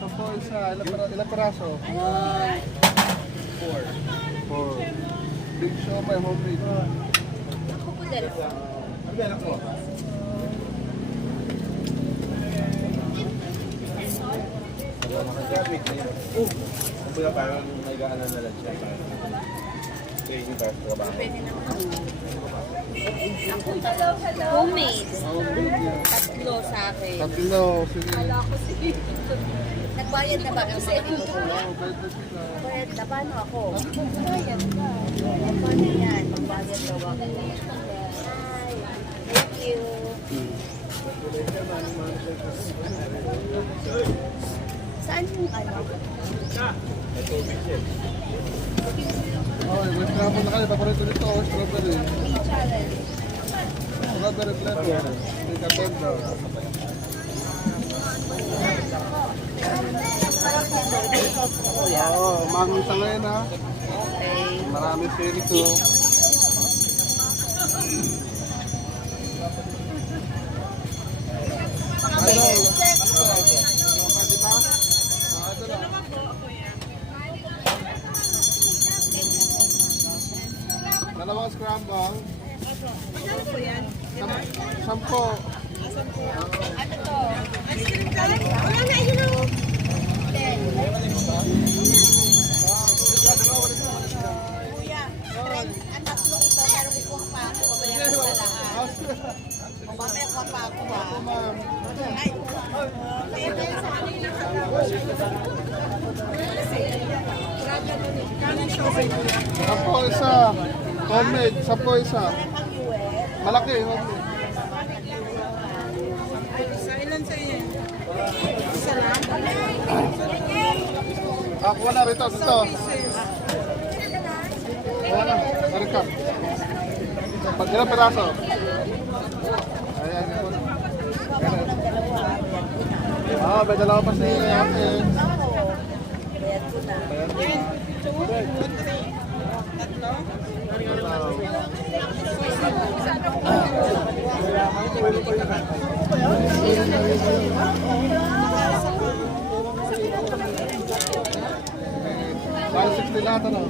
Sampo isa. Ilang peraso? Four. Big show by homemade. Ako po dali. Ano ba anak mo? Kumbaga parang may gaanan na lang siya. Training para sa trabaho. Pwede naman. Homemade. Tatlo sa akin. Tatlo. Sige. Wala ko si nagbayad na ba kasi ito ko? Oh, bait na sila. Bayad na. Paano ako? Bayad na. Paano yan? Magbayad daw ako. Hi. Thank you. Saan yung ano? Oh, may scramble na kayo. Paborito nito. Strawberry. Challenge. Strawberry flavor. May katenda. Oo, mango sa ngayon ha. Okay. Marami sale ito. Hello. Pwede ba? Ito lang. Dalawang scramble. Sampo. Ano to? Wala na yun. Kuya, ang tatlo ito, pero kukuha pa ako. Pabalik ko sa lahat. Mamaya kuha pa ako ha. Ma'am. Ay, Sampo isa. Homemade. Sampo isa. Malaki. Homemade. Ako wala rito. Dito. Wala. Narika. Pag ilang peraso? Ayan. May dalawa pa si ate. bayad ko na. Bali 60 lahat ano?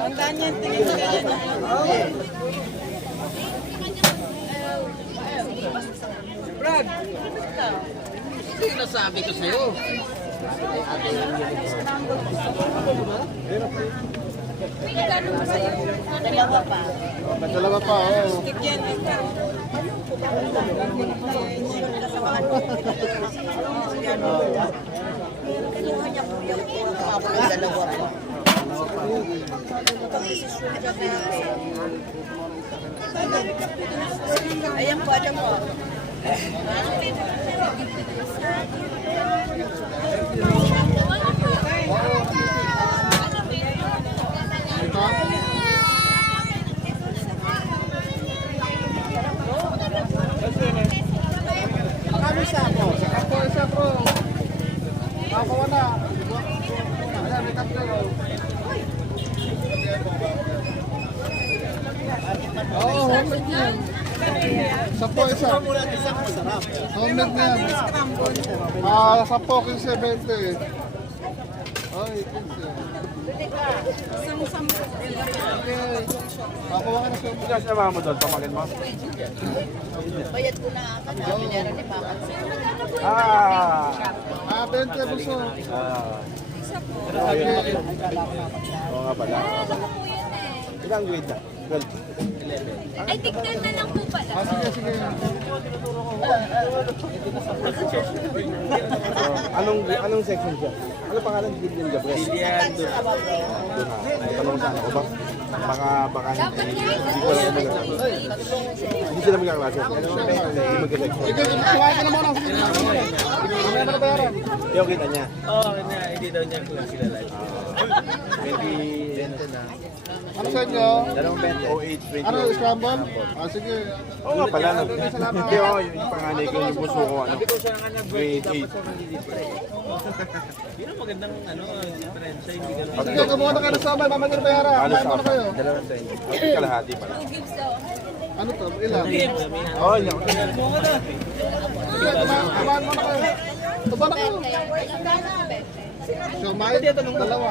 Tandaan yan, tingin mo yan. Brad, sinasabi ko sa'yo. Gano'n ba sa'yo? Dalawa pa. May dalawa pa, oo. Kinuha niya po yung kapag dalawa pa. Ayan po, ayan po. Ito? Kami sa ako. Ako isa bro. Ako wala. Ayan, may tatlo. Oo, homemade yan. Sampo isa. Homemade yan. Sampo 15-20. Ay, 15. Okay. Ako ka na siya. Kasi naman mo doon, pamagin mo? Bayad ko na ata na binaran ni Papa. 20 buso. Oo nga pala. Ilang grade na? 12. Ay, tignan na lang po pala. Sige, sige. Anong section siya? Ano pangalan? Billion Gabriel? Billion. Tanong sana ko ba? Baka hindi ko alam kung hindi sila magkaklase. Hindi magka-section. Sige, kumain ka na muna. Sige, mamaya na bayaran. Yung kita niya. Oo, hindi daw niya kung sila live. 20 na. Ano sa inyo? 08, 20. Ano, scramble? Sige. Oo nga pala. Hindi ako, yung panganay ko, yung puso ko, ano, grade 8. Yun ang magandang diferensya, hindi ganun. Sige, kumuha na kayo ng sabay. Mamaya na bayaran. Halos Kumain muna kayo. dalawang sa inyo. Kalahati pala. Ano to? Ilan? Oo, hindi ako. Sige, kumain mo na kayo. Tuba na kayo. Siomay, dalawa.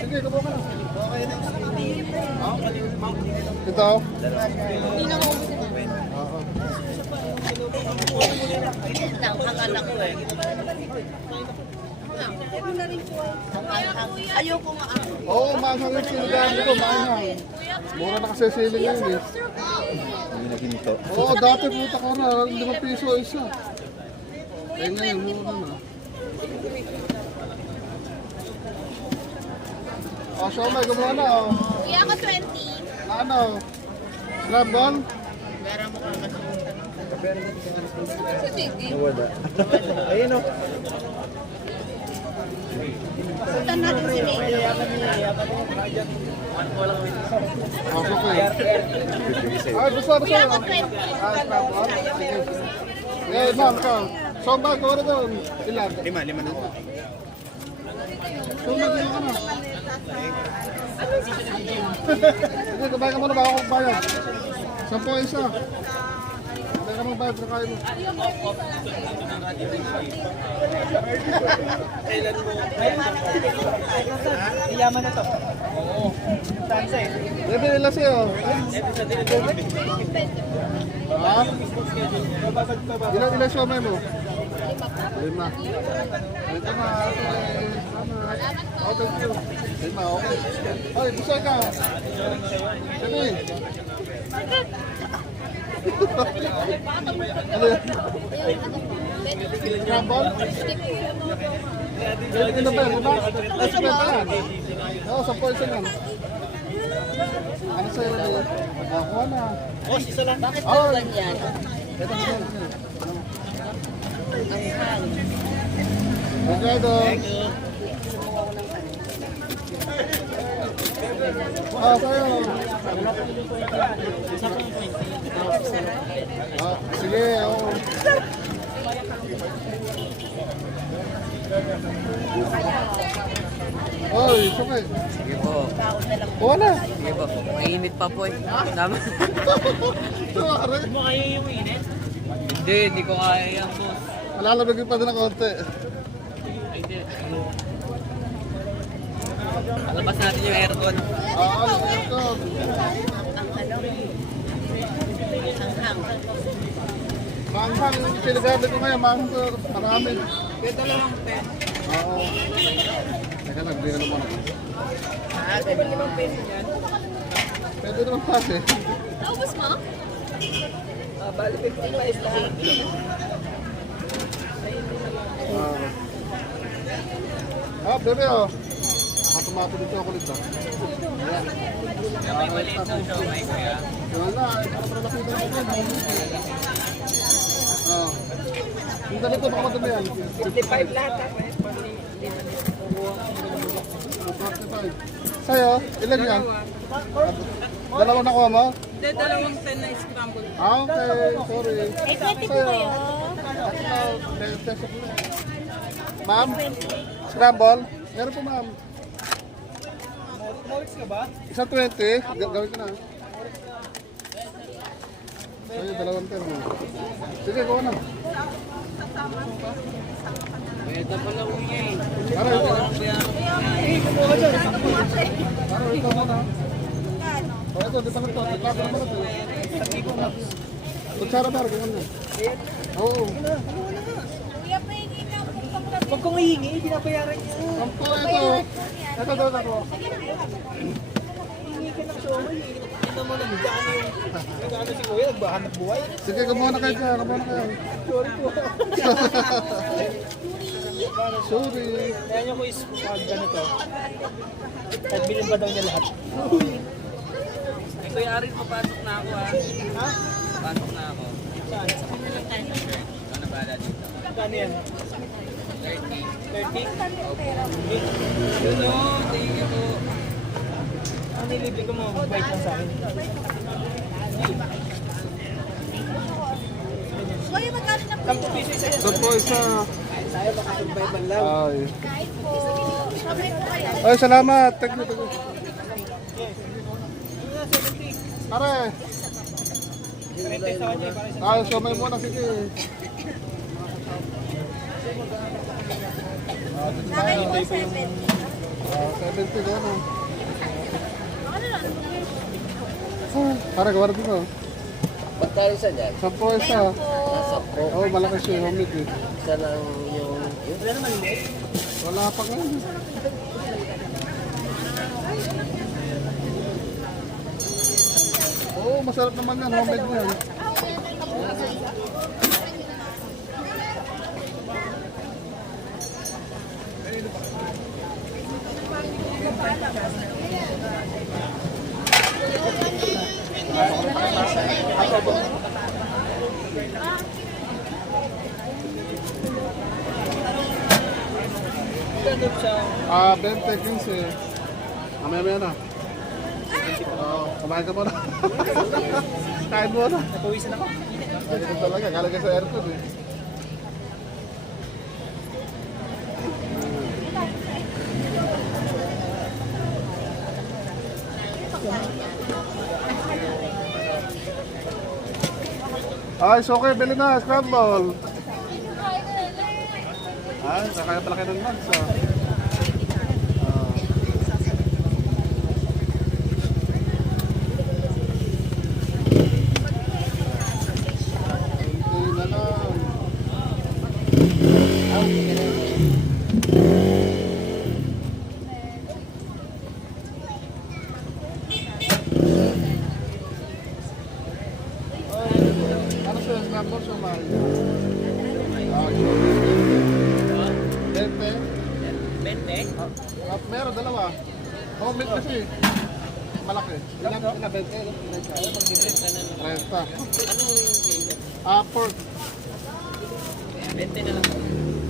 Sige, tuba ka na. Ito? Oo. Ang anak ko eh. Ayoko nga ako. Oo, mahal yung sinigang dito, mahal. Mura na kasi sili ngayon eh. Hindi na ginito. Oo, dati puta ka na, 5 piso isa. Eh ngayon, mura na. Oh, siomay, gumawa na oh. Kuya ako 20. Ano? Scramble? Wala. Ayun o. Punta natin si Nate. Oh, okay. Ay, gusto. Kuya ako 20. Ah, scramble? Sige. Eh, ma'am, ikaw. Siomay, gawa na doon. Ilan? 5 na. Siomay, gawa ka na. Sige, kumain ka muna ba ako bayad? 10 isa. Kumain ka muna bayad sa kain mo. Yaman na to. Oo. Tansa eh. Bebe, ilan sa'yo? Ha? Ilan siomay mo? 5. Ito na. Oh, thank you. 5, okay. Ay, gusto ka. Sige. Ano yan? Scramble? Ilan ba yan? Diba? Gusto ba yan? Oo, 10 isa lang. Ano sa'yo na yun? Kuha na. Oh, isa lang. Bakit Oh. ba ganyan? Ito na yan. Ang hang. Okay, dog. Ah, sa'yo. Ah, sige, oo. Oy, suki. Sige po. Kuha na. Sige po. Mainit pa po eh. Tama. Sorry. Mo kayo yung init? Hindi ko kaya yan po. Malalabagin pa din ng konti. Ay, hindi. Alabas natin yung aircon. Ah, ito. Ang ano? Ang hang. Manghang, siligabi ko ngayon, manghang marami. Ito lang ang pen. Oo. Teka, nagbigay naman ako. Ah, 75 pesos yan. Pwede naman kasi. Naubos mo? Bali 55 lang. Ah, bebe oh. Nakatumapo dito ako ulit ah. Ayan. May maliit na siya, may kuya. Wala, para nakita ko dyan. Ah. Yung ganito, baka madumi yan. 55 lahat ah. 45. Sa'yo, ilan yan? Dalawa nakuha mo? Hindi, dalawang 10 na scramble. Ah, okay. Sorry. Eh, 20 po Sa'yo. kayo. Ma'am? Scramble? Meron po ma'am. Morris ka ba? Isa 20. Gawin ko na. Sa'yo, dalawang 10. Sige, gawa na. Ito pala uya eh. Para ito. Para ito muna. O ito, di pa ito. Di pa ito. Kutsara ba? Ganyan na. Oo. Kuya, pahingi na. Pag kung hihingi, pinabayaran niya. Sampo ito. Ito doon ako. Hihingi ka ng show. Hindi mo lang gaano yung... Gaano si Kuya, nagbahanap buhay. Sige, kumuha na kayo dyan. Kumuha na kayo. Sorry po. Sorry. Kaya niyo ko is pag ganito. At bilhin ba daw niya lahat? Ay, kuya Arin, papasok na ako ah. Ha? Papasok na ako. Saan? Ikaw na bahala dito. Kano yan? 30. 30? Yun o, thank you po. Ano nilibre ko mo? Bite lang sa akin. Kuya, magkano na po? 10 piso isa yan. Sampo isa. Tayo makasumbay man lang. Ay. Kahit po. Sabay po kayo. Ay, salamat. Thank you. Pare! 30 sa kanya, para Ah, siomay muna, sige. Sa akin po 70. 70 doon ah. Pare, gawar dito. Magkano sa dyan? 10 isa. Oo, malaki siya, homemade eh. Isa lang yung... Yung wala naman hindi. Wala pa ngayon. Oo, masarap naman yan, homemade yan. Ganda siya. Ah, 20, 15. Mamaya-maya na. Oo, kumain ka muna. Kain mo na. Napawisan ako. Ganito talaga, kalagay sa aircon eh. Ay, so okay, bili na, scramble. Ay, nakaya pala kayo ng lunch ah. Hindi na lang. Ano siya, scramble siya, Mario? Ah, Bente? 20? Meron, dalawa. Homemade kasi. Malaki. Ilan, 20? Resta. Ah, pork. 20 na lang.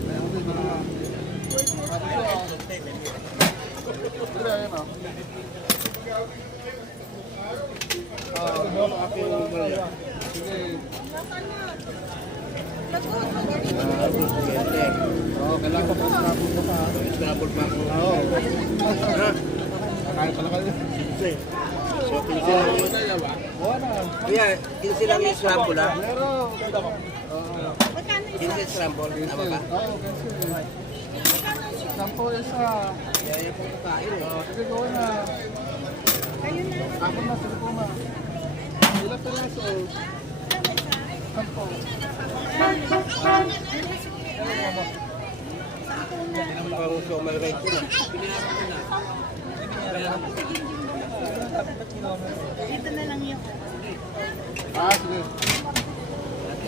Meron din, dalawa. Sabi ko, ah. Sige, ayun ah. Sige. Oo, kailangan pa scramble mo pa. Scrabble pa ako. Oo. Kakain pala kayo. So, 15 lang yung dalawa. Oo na. Kaya, 15 lang yung scramble ha? Meron. 15 scramble. Tama ba? Oo, kasi. 10 isa. Kaya po kain eh. Sige, gawin na. Ako na, sige po na. Ilang peraso? 10. Nakaruso may rate ko na. Ito na lang yun. Ah, sige.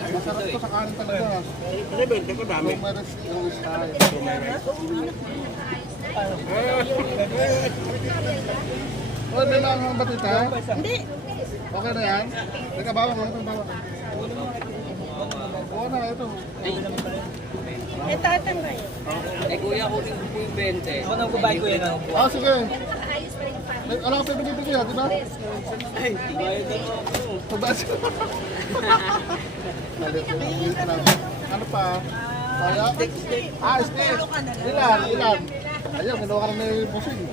Masarap to sa kanin talaga. Kasi 20 ko dami. Lumeres yung style. Oh, may lang ang batita? Hindi. Okay na yan? Teka, bawang lang ito, bawang. Oo na, ito. Ito kayo. Eh kuya, kunin ko po yung 20. Ako nang kubahay ko yan. Ah, sige. Alam ko pa binibigyan, di ba? Ay, bayad na po ako. Pabas. Ano pa? Kaya? Ah, steak. Ilan? Ayaw, kinuha ka na may busing.